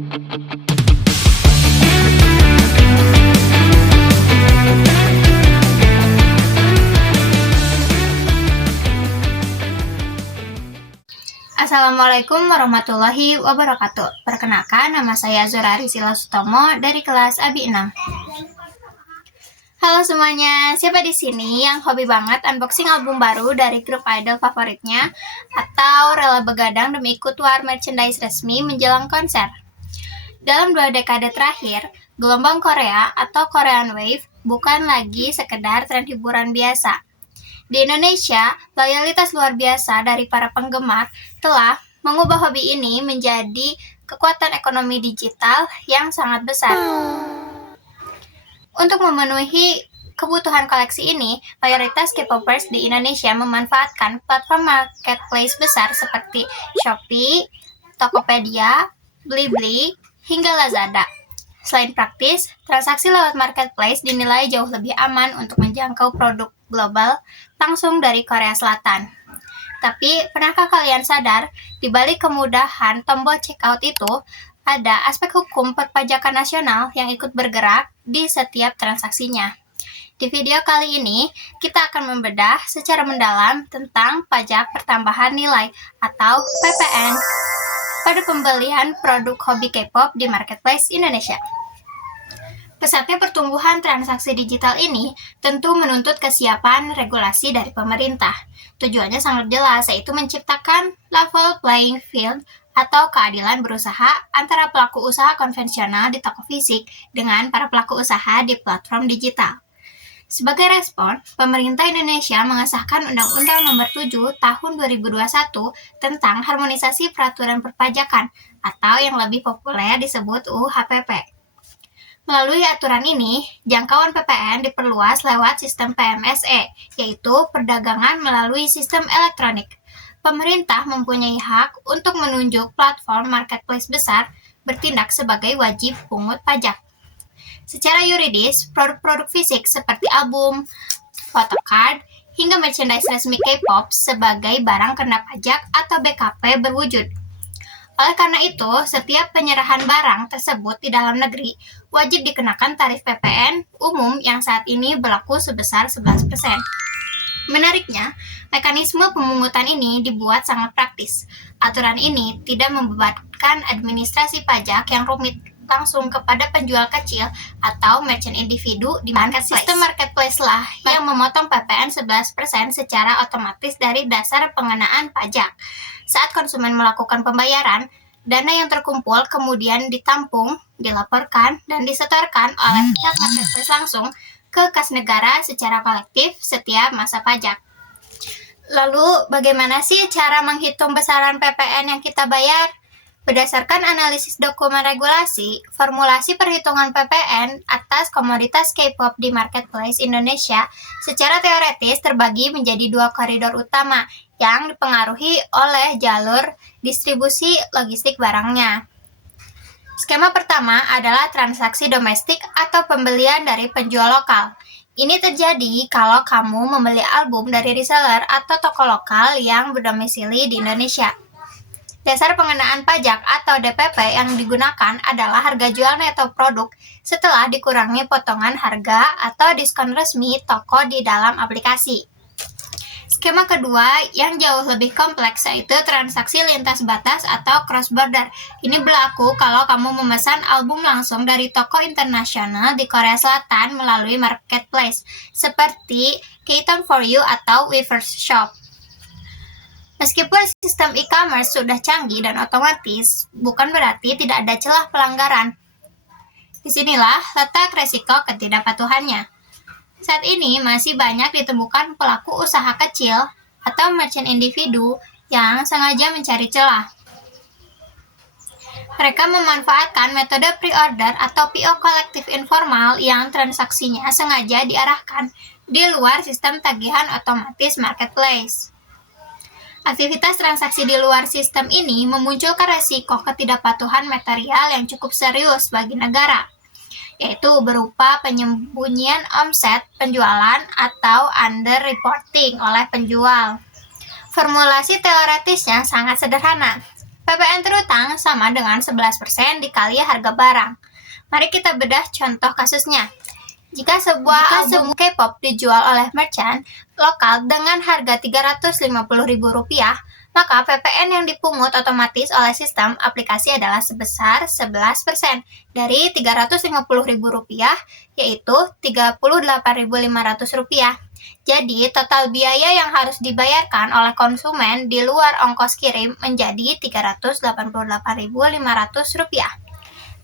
Assalamualaikum warahmatullahi wabarakatuh. Perkenalkan, nama saya Zora Rizila Sutomo dari kelas ABI 6. Halo semuanya, siapa di sini yang hobi banget unboxing album baru dari grup idol favoritnya atau rela begadang demi ikut war merchandise resmi menjelang konser? Dalam 2 dekade terakhir, gelombang Korea atau Korean Wave bukan lagi sekedar tren hiburan biasa. Di Indonesia, loyalitas luar biasa dari para penggemar telah mengubah hobi ini menjadi kekuatan ekonomi digital yang sangat besar. Untuk memenuhi kebutuhan koleksi ini, mayoritas K-popers di Indonesia memanfaatkan platform marketplace besar seperti Shopee, Tokopedia, Blibli, hingga Lazada. Selain praktis, transaksi lewat marketplace dinilai jauh lebih aman untuk menjangkau produk global langsung dari Korea Selatan. Tapi, pernahkah kalian sadar, di balik kemudahan tombol checkout itu, ada aspek hukum perpajakan nasional yang ikut bergerak di setiap transaksinya. Di video kali ini, kita akan membedah secara mendalam tentang pajak pertambahan nilai atau PPN pada pembelian produk hobi K-pop di marketplace Indonesia. Pesatnya pertumbuhan transaksi digital ini tentu menuntut kesiapan regulasi dari pemerintah. Tujuannya sangat jelas, yaitu menciptakan level playing field atau keadilan berusaha antara pelaku usaha konvensional di toko fisik dengan para pelaku usaha di platform digital. Sebagai respon, pemerintah Indonesia mengesahkan Undang-Undang Nomor 7 Tahun 2021 tentang harmonisasi peraturan perpajakan atau yang lebih populer disebut UU HPP. Melalui aturan ini, jangkauan PPN diperluas lewat sistem PMSE, yaitu perdagangan melalui sistem elektronik. Pemerintah mempunyai hak untuk menunjuk platform marketplace besar bertindak sebagai wajib pungut pajak. Secara yuridis, produk-produk fisik seperti album, photocard, hingga merchandise resmi K-pop sebagai barang kena pajak atau BKP berwujud. Oleh karena itu, setiap penyerahan barang tersebut di dalam negeri wajib dikenakan tarif PPN umum yang saat ini berlaku sebesar 11%. Menariknya, mekanisme pemungutan ini dibuat sangat praktis. Aturan ini tidak membebankan administrasi pajak yang rumit langsung kepada penjual kecil atau merchant individu di marketplace. Sistem marketplace lah yang memotong PPN 11% secara otomatis dari dasar pengenaan pajak. Saat konsumen melakukan pembayaran, dana yang terkumpul kemudian ditampung, dilaporkan, dan disetorkan oleh pihak marketplace langsung ke kas negara secara kolektif setiap masa pajak. Lalu, bagaimana sih cara menghitung besaran PPN yang kita bayar? Berdasarkan analisis dokumen regulasi, formulasi perhitungan PPN atas komoditas K-pop di marketplace Indonesia secara teoretis terbagi menjadi 2 koridor utama yang dipengaruhi oleh jalur distribusi logistik barangnya. Skema pertama adalah transaksi domestik atau pembelian dari penjual lokal. Ini terjadi kalau kamu membeli album dari reseller atau toko lokal yang berdomisili di Indonesia. Dasar pengenaan pajak atau DPP yang digunakan adalah harga jual neto produk setelah dikurangi potongan harga atau diskon resmi toko di dalam aplikasi. Skema kedua yang jauh lebih kompleks yaitu transaksi lintas batas atau cross border. Ini berlaku kalau kamu memesan album langsung dari toko internasional di Korea Selatan melalui marketplace seperti K-Town4U atau Weverse Shop. Meskipun sistem e-commerce sudah canggih dan otomatis, bukan berarti tidak ada celah pelanggaran. Disinilah letak resiko ketidakpatuhannya. Saat ini masih banyak ditemukan pelaku usaha kecil atau merchant individu yang sengaja mencari celah. Mereka memanfaatkan metode pre-order atau PO kolektif informal yang transaksinya sengaja diarahkan di luar sistem tagihan otomatis marketplace. Aktivitas transaksi di luar sistem ini memunculkan resiko ketidakpatuhan material yang cukup serius bagi negara, yaitu berupa penyembunyian omset penjualan atau underreporting oleh penjual. Formulasi teoretisnya sangat sederhana. PPN terutang sama dengan 11% dikali harga barang. Mari kita bedah contoh kasusnya. Jika sebuah album K-pop dijual oleh merchant lokal dengan harga Rp350.000, maka PPN yang dipungut otomatis oleh sistem aplikasi adalah sebesar 11% dari Rp350.000, yaitu Rp38.500. Jadi, total biaya yang harus dibayarkan oleh konsumen di luar ongkos kirim menjadi Rp388.500.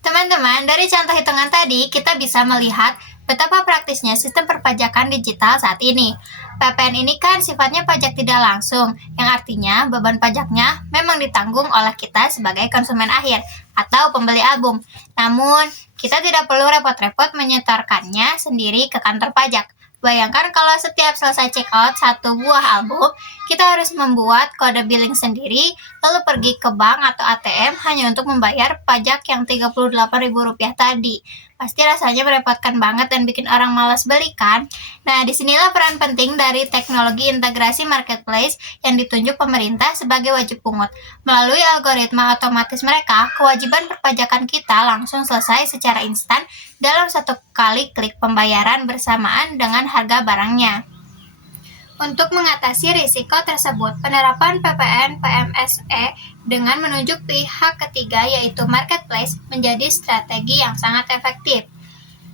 Teman-teman, dari contoh hitungan tadi, kita bisa melihat betapa praktisnya sistem perpajakan digital saat ini. PPN ini kan sifatnya pajak tidak langsung, yang artinya beban pajaknya memang ditanggung oleh kita sebagai konsumen akhir atau pembeli album. Namun, kita tidak perlu repot-repot menyetorkannya sendiri ke kantor pajak. Bayangkan kalau setiap selesai check out satu buah album, kita harus membuat kode billing sendiri, lalu pergi ke bank atau ATM hanya untuk membayar pajak yang Rp38.000 tadi. Pasti rasanya merepotkan banget dan bikin orang malas beli kan? Nah, disinilah peran penting dari teknologi integrasi marketplace yang ditunjuk pemerintah sebagai wajib pungut. Melalui algoritma otomatis mereka, kewajiban perpajakan kita langsung selesai secara instan dalam satu kali klik pembayaran bersamaan dengan harga barangnya. Untuk mengatasi risiko tersebut, penerapan PPN PMSE dengan menunjuk pihak ketiga yaitu marketplace menjadi strategi yang sangat efektif.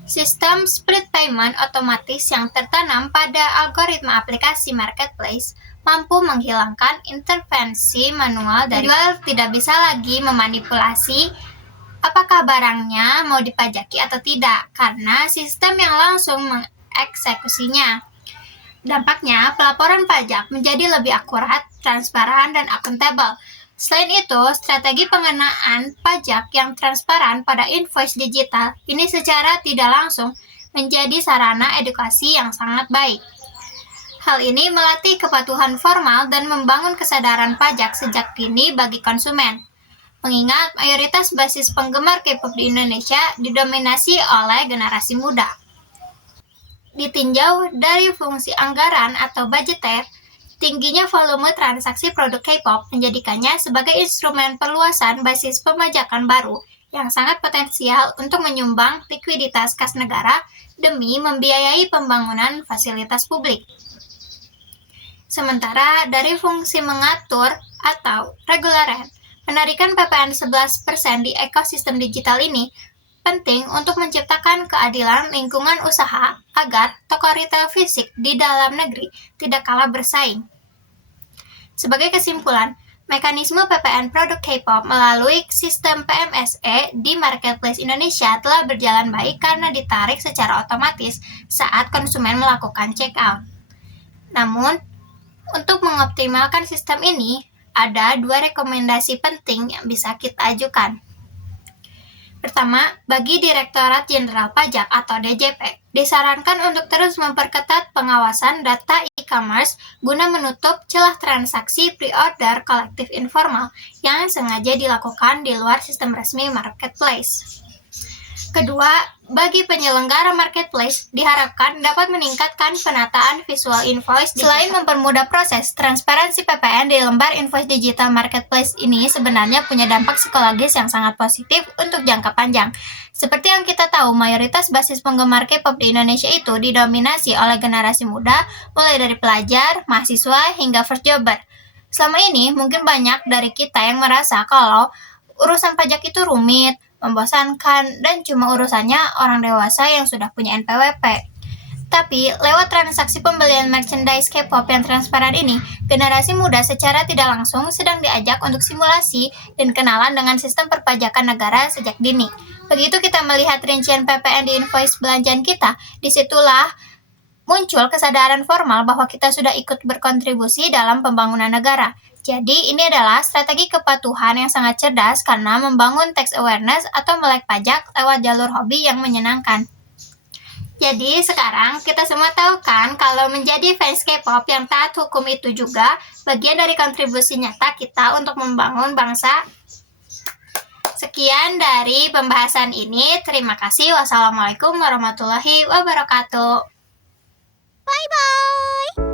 Sistem split payment otomatis yang tertanam pada algoritma aplikasi marketplace mampu menghilangkan intervensi manual dari penjual tidak bisa lagi memanipulasi apakah barangnya mau dipajaki atau tidak karena sistem yang langsung mengeksekusinya. Dampaknya, pelaporan pajak menjadi lebih akurat, transparan, dan akuntabel. Selain itu, strategi pengenaan pajak yang transparan pada invoice digital ini secara tidak langsung menjadi sarana edukasi yang sangat baik. Hal ini melatih kepatuhan formal dan membangun kesadaran pajak sejak dini bagi konsumen. Mengingat mayoritas basis penggemar K-pop di Indonesia didominasi oleh generasi muda. Ditinjau dari fungsi anggaran atau budgeter, tingginya volume transaksi produk K-pop menjadikannya sebagai instrumen perluasan basis pemajakan baru yang sangat potensial untuk menyumbang likuiditas kas negara demi membiayai pembangunan fasilitas publik. Sementara dari fungsi mengatur atau regularen, penarikan PPN 11% di ekosistem digital ini penting untuk menciptakan keadilan lingkungan usaha agar toko retail fisik di dalam negeri tidak kalah bersaing. Sebagai kesimpulan, mekanisme PPN produk K-pop melalui sistem PMSE di Marketplace Indonesia telah berjalan baik karena ditarik secara otomatis saat konsumen melakukan check-out. Namun, untuk mengoptimalkan sistem ini, ada 2 rekomendasi penting yang bisa kita ajukan. Pertama, bagi Direktorat Jenderal Pajak atau DJP, disarankan untuk terus memperketat pengawasan data e-commerce guna menutup celah transaksi pre-order kolektif informal yang sengaja dilakukan di luar sistem resmi marketplace. Kedua, bagi penyelenggara marketplace diharapkan dapat meningkatkan penataan visual invoice selain mempermudah proses transparansi PPN di lembar invoice digital marketplace ini sebenarnya punya dampak psikologis yang sangat positif untuk jangka panjang. Seperti yang kita tahu, mayoritas basis penggemar K-pop di Indonesia itu didominasi oleh generasi muda, mulai dari pelajar, mahasiswa, hingga first jobber. Selama ini, mungkin banyak dari kita yang merasa kalau urusan pajak itu rumit, membosankan, dan cuma urusannya orang dewasa yang sudah punya NPWP. Tapi, lewat transaksi pembelian merchandise K-pop yang transparan ini, generasi muda secara tidak langsung sedang diajak untuk simulasi dan kenalan dengan sistem perpajakan negara sejak dini. Begitu kita melihat rincian PPN di invoice belanjaan kita, disitulah muncul kesadaran formal bahwa kita sudah ikut berkontribusi dalam pembangunan negara. Jadi, ini adalah strategi kepatuhan yang sangat cerdas karena membangun tax awareness atau melek pajak lewat jalur hobi yang menyenangkan. Jadi, sekarang kita semua tahu kan kalau menjadi fans K-pop yang taat hukum itu juga bagian dari kontribusi nyata kita untuk membangun bangsa. Sekian dari pembahasan ini. Terima kasih. Wassalamualaikum warahmatullahi wabarakatuh. Bye-bye!